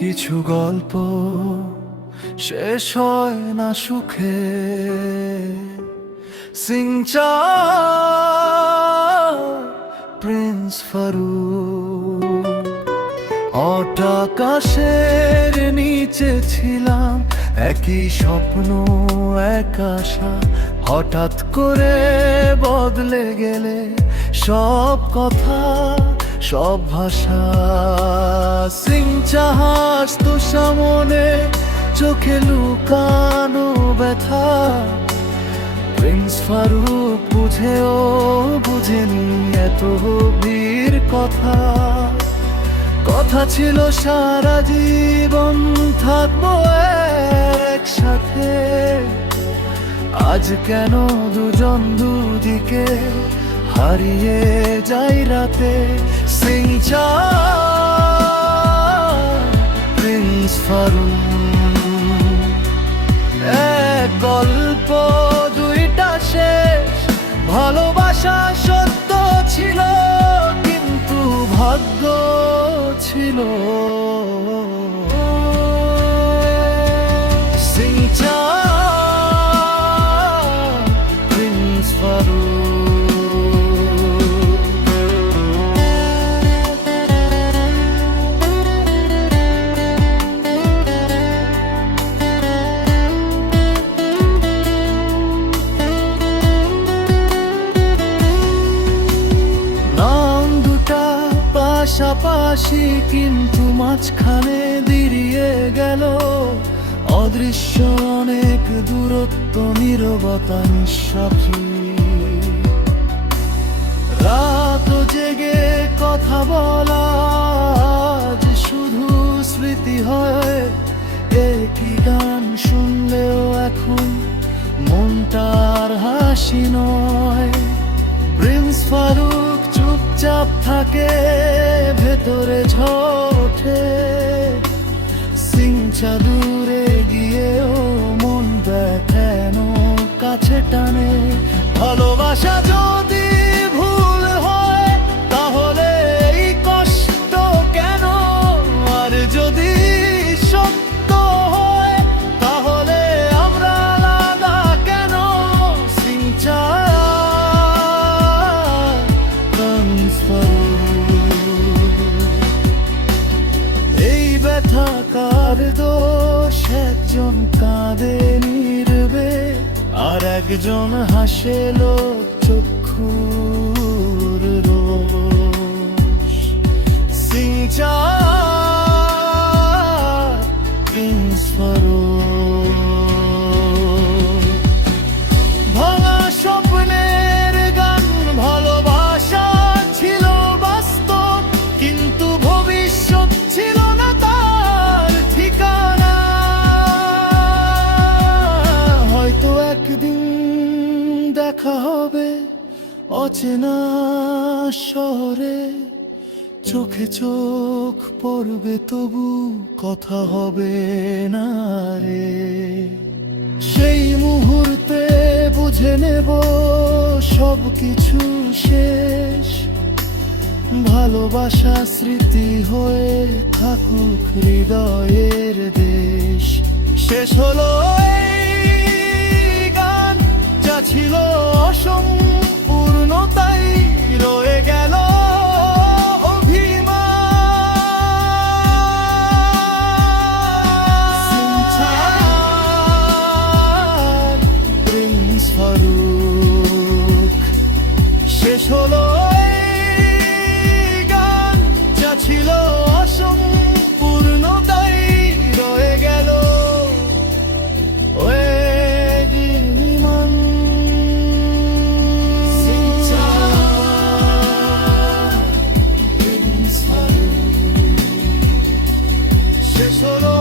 কিছু গল্প শেষ হয় না সুখে। সিংচা প্রিন্স ফারুক। হট আকাশের নিচে ছিলাম, একই স্বপ্ন এক আশা। হঠাৎ করে বদলে গেলে সব কথা সব ভাষা। সিংচা হাসতো সামনে, চোখে লুকানো ব্যথা। প্রিন্স ফারুক বুঝেও বুঝেনি এত গভীর কথা। কথা ছিল সারা জীবন থাকবো একসাথে। আজ কেন দুজন দুদিকে হারিয়ে যাই রাতে। সিংচা প্রিন্স ফারুক। এক গল্প দুইটা শেষ, ভালোবাসা সত্য ছিল কিন্তু ভাগ্য ছিল। সিংচা প্রিন্স ফারুক। পাশাপাশি কিন্তু মাঝখানে দিরিয়ে গেল অদৃশ্য অনেক দূরত্ব, নীরবতা নিঃশ্বাসী। রাত জেগে কথা বলা যে শুধু স্মৃতি হয়। একই গান শুনলেও এখন মনটার হাসি নয়। প্রিন্স ফারুক চুপচাপ থাকে, ভেতরে ঝোঠে। সিংচা দূরে গিয়েও মন কেন কাছে টানে। ভালোবাসা যদি ভুল হয় তাহলে এই কষ্ট কেন? আর যদি সত্য হয় তাহলে আমরা আলাদা কেন? সিংচা কার দোষ? একজন কাঁদে নীরবে আর একজন হাসে লোক চক্ষুর রোষ। সিংচা প্রিন্স ফারুক। ভাঙা স্বপ্নের গান, ভালোবাসা ছিল বাস্তব কিন্তু ভবিষ্যৎ ছিল না তার ঠিকানা। হয়তো একদিন দেখা হবে অচেনা শহরে, চোখে চোখ পড়বে তবু কথা হবে না রে। সেই মুহূর্তে বুঝে নেব সব কিছু শেষ। ভালোবাসা স্মৃতি হয়ে থাকুক হৃদয়ের দেশ। শেষ হলো এই গান, যা ছিল অসম্পূর্ণ তাই রয়ে গেল অভিমান। সিংচা প্রিন্স ফারুক। শেষ হলো ছিল অসম্পূর্ণ তাই রয়ে গেল অভিমান। সিংচা প্রিন্স ফারুক। শেষ হলো